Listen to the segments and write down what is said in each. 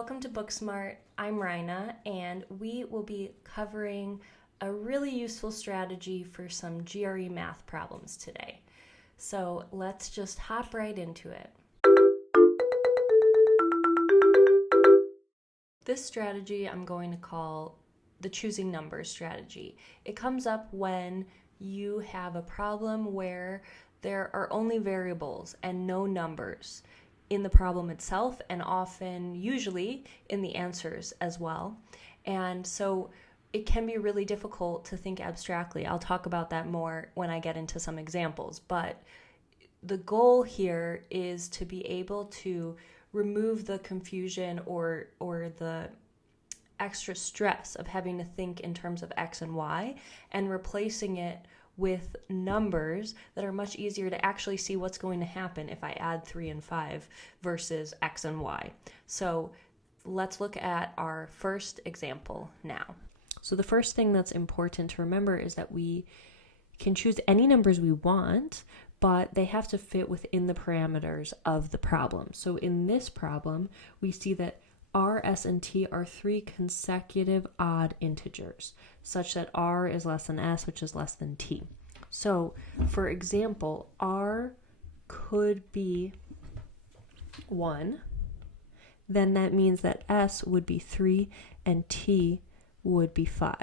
Welcome to Booksmart. I'm Ryna, and we will be covering a really useful strategy for some GRE math problems today. So let's just hop right into it. This strategy I'm going to call the choosing numbers strategy. It comes up when you have a problem where there are only variables and no numbers in the problem itself, and often, usually, in the answers as well. And so it can be really difficult to think abstractly. I'll talk about that more when I get into some examples, but the goal here is to be able to remove the confusion or the extra stress of having to think in terms of X and Y and replacing it with numbers that are much easier to actually see what's going to happen if I add 3 and 5 versus X and Y. So let's look at our first example now. So the first thing that's important to remember is that we can choose any numbers we want, but they have to fit within the parameters of the problem. So in this problem, we see that R, S, and T are 3 consecutive odd integers, such that R is less than S, which is less than T. So, for example, R could be 1, then that means that S would be 3 and T would be 5.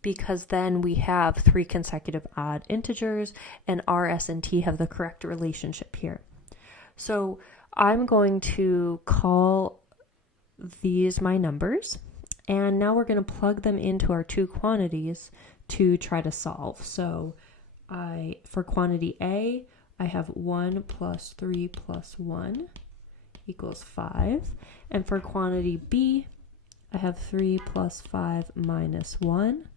Because then we have 3 consecutive odd integers, and R, S, and T have the correct relationship here. So I'm going to call these my numbers, and now we're going to plug them into our 2 quantities to try to solve. So for quantity A, I have 1 plus 3 plus 1 equals 5. And for quantity B, I have 3 plus 5 minus 1.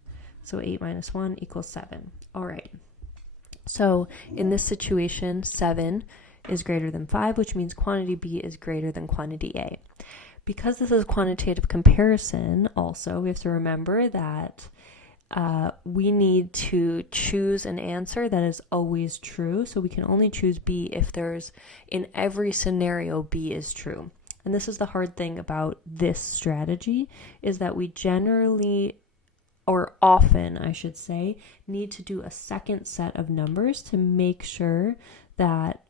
So 8 minus 1 equals 7. All right. So in this situation, 7 is greater than 5, which means quantity B is greater than quantity A. Because this is quantitative comparison, also, we have to remember that we need to choose an answer that is always true. So we can only choose B if there's, in every scenario, B is true. And this is the hard thing about this strategy, is that we generally, or often, I should say, need to do a second set of numbers to make sure that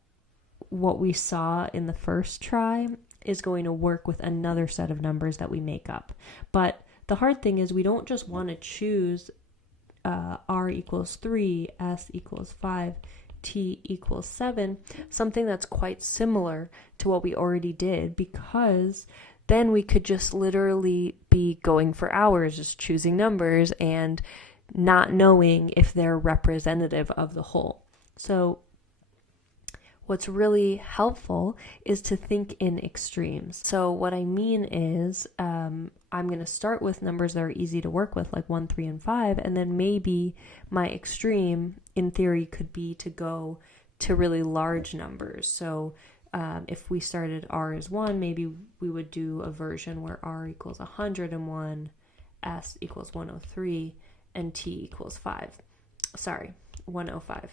what we saw in the first try is going to work with another set of numbers that we make up. But the hard thing is we don't just want to choose R equals 3, S equals 5, T equals 7, something that's quite similar to what we already did, because then we could just literally be going for hours just choosing numbers and not knowing if they're representative of the whole. So what's really helpful is to think in extremes. So what I mean is I'm going to start with numbers that are easy to work with, like 1, 3, and 5, and then maybe my extreme, in theory, could be to go to really large numbers. So if we started R as 1, maybe we would do a version where R equals 101, S equals 103, and T equals 105.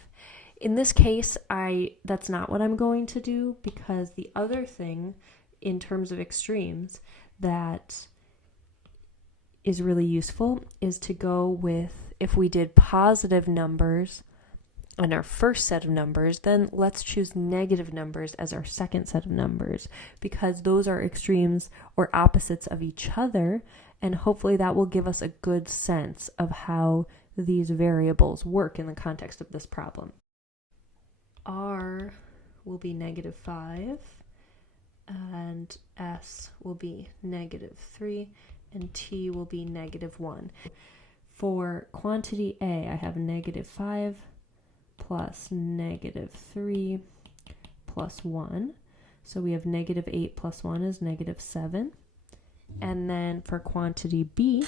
In this case, that's not what I'm going to do, because the other thing in terms of extremes that is really useful is to go with, if we did positive numbers on our first set of numbers, then let's choose negative numbers as our second set of numbers, because those are extremes or opposites of each other, and hopefully that will give us a good sense of how these variables work in the context of this problem. R will be negative 5, and S will be negative 3, and T will be negative 1. For quantity A, I have negative 5 plus negative 3 plus 1. So we have negative 8 plus 1 is negative 7. And then for quantity B,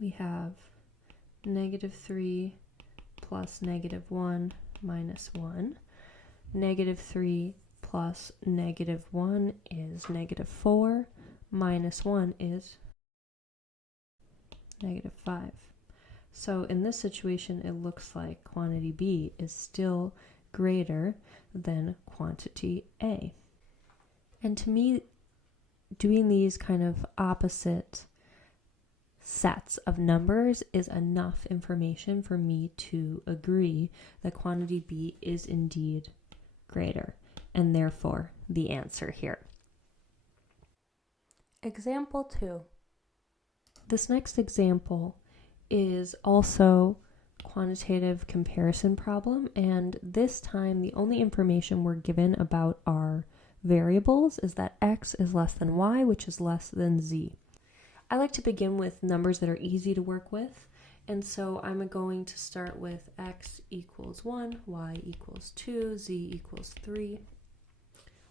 we have negative 3 plus negative 1 minus 1. Negative 3 plus negative 1 is negative 4. Minus 1 is negative 5. So in this situation, it looks like quantity B is still greater than quantity A. And to me, doing these kind of opposite sets of numbers is enough information for me to agree that quantity B is indeed greater, and therefore the answer here. Example 2. This next example is also quantitative comparison problem, and this time the only information we're given about our variables is that x is less than y, which is less than z. I like to begin with numbers that are easy to work with, and so I'm going to start with x equals 1, y equals 2, z equals 3.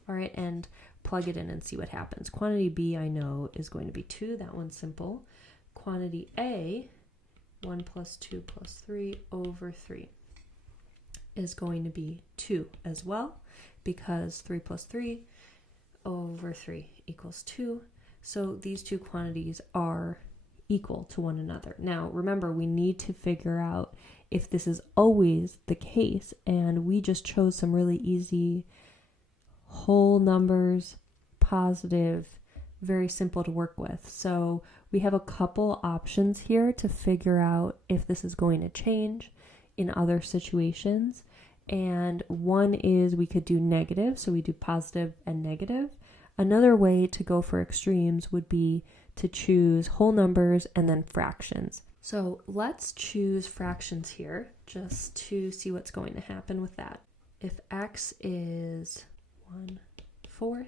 All right, and plug it in and see what happens. Quantity B, I know, is going to be 2. That one's simple. Quantity A, 1 plus 2 plus 3 over 3, is going to be 2 as well, because 3 plus 3 over 3 equals 2. So these two quantities are equal to one another. Now, remember, we need to figure out if this is always the case, and we just chose some really easy whole numbers, positive, very simple to work with. So we have a couple options here to figure out if this is going to change in other situations. And one is we could do negative, so we do positive and negative. Another way to go for extremes would be to choose whole numbers and then fractions. So let's choose fractions here just to see what's going to happen with that. If x is 1/4,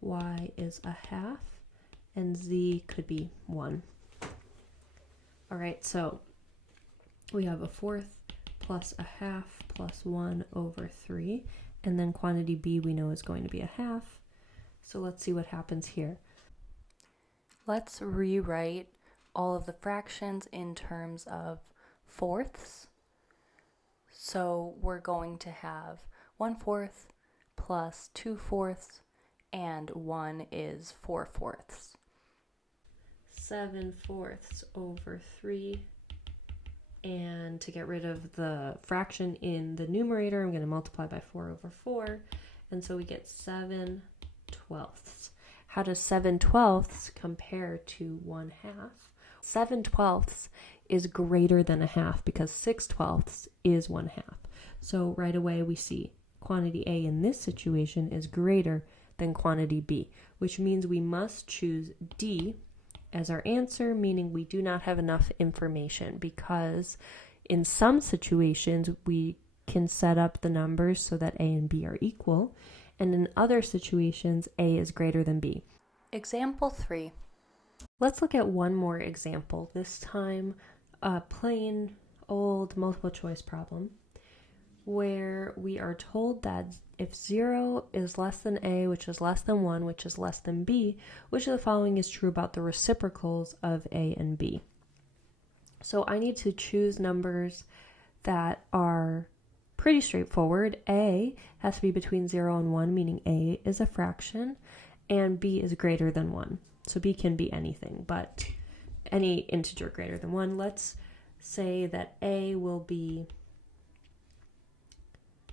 y is 1/2, and z could be 1. All right, so we have 1/4 plus 1/2 plus 1 over 3, and then quantity b we know is going to be 1/2. So let's see what happens here. Let's rewrite all of the fractions in terms of fourths. So we're going to have 1/4 plus 2/4, and 1 is 4/4. 7/4 over 3. And to get rid of the fraction in the numerator, I'm going to multiply by 4 over 4. And so we get 7/12. How does 7/12 compare to 1/2? 7/12 is greater than 1/2 because 6/12 is 1/2. So right away we see quantity A in this situation is greater than quantity B, which means we must choose D as our answer, meaning we do not have enough information, because in some situations we can set up the numbers so that A and B are equal, and in other situations A is greater than B. Example 3. Let's look at one more example, this time a plain old multiple choice problem where we are told that if 0 is less than A, which is less than 1, which is less than B, which of the following is true about the reciprocals of A and B? So I need to choose numbers that are pretty straightforward. A has to be between 0 and 1, meaning A is a fraction, and B is greater than 1. So B can be anything, but any integer greater than 1. Let's say that A will be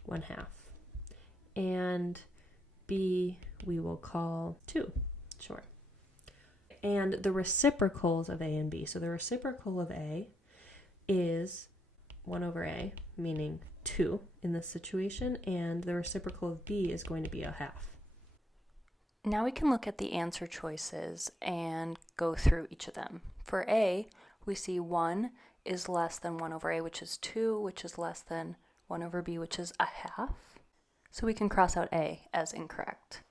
1/2, and B we will call 2, sure. And the reciprocals of A and B. So the reciprocal of A is 1 over A, meaning 2 in this situation, and the reciprocal of B is going to be 1/2. Now we can look at the answer choices and go through each of them. For A, we see 1 is less than 1 over A, which is 2, which is less than 1 over B, which is 1/2. So we can cross out A as incorrect.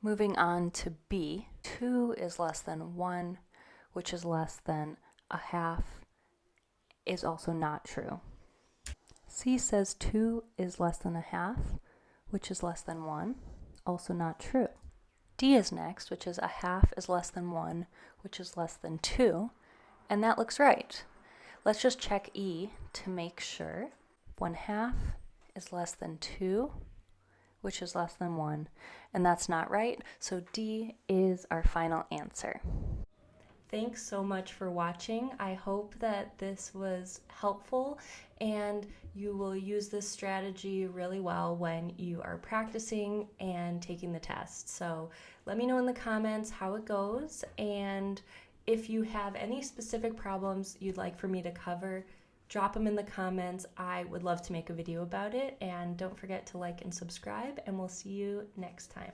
Moving on to B, 2 is less than 1, which is less than 1/2, is also not true. C says 2 is less than 1/2, which is less than 1, also not true. D is next, which is 1/2 is less than 1, which is less than 2, and that looks right. Let's just check E to make sure. 1/2 is less than 2, which is less than 1, and that's not right, so D is our final answer. Thanks so much for watching. I hope that this was helpful and you will use this strategy really well when you are practicing and taking the test. So let me know in the comments how it goes, and if you have any specific problems you'd like for me to cover, drop them in the comments. I would love to make a video about it, and don't forget to like and subscribe, and we'll see you next time.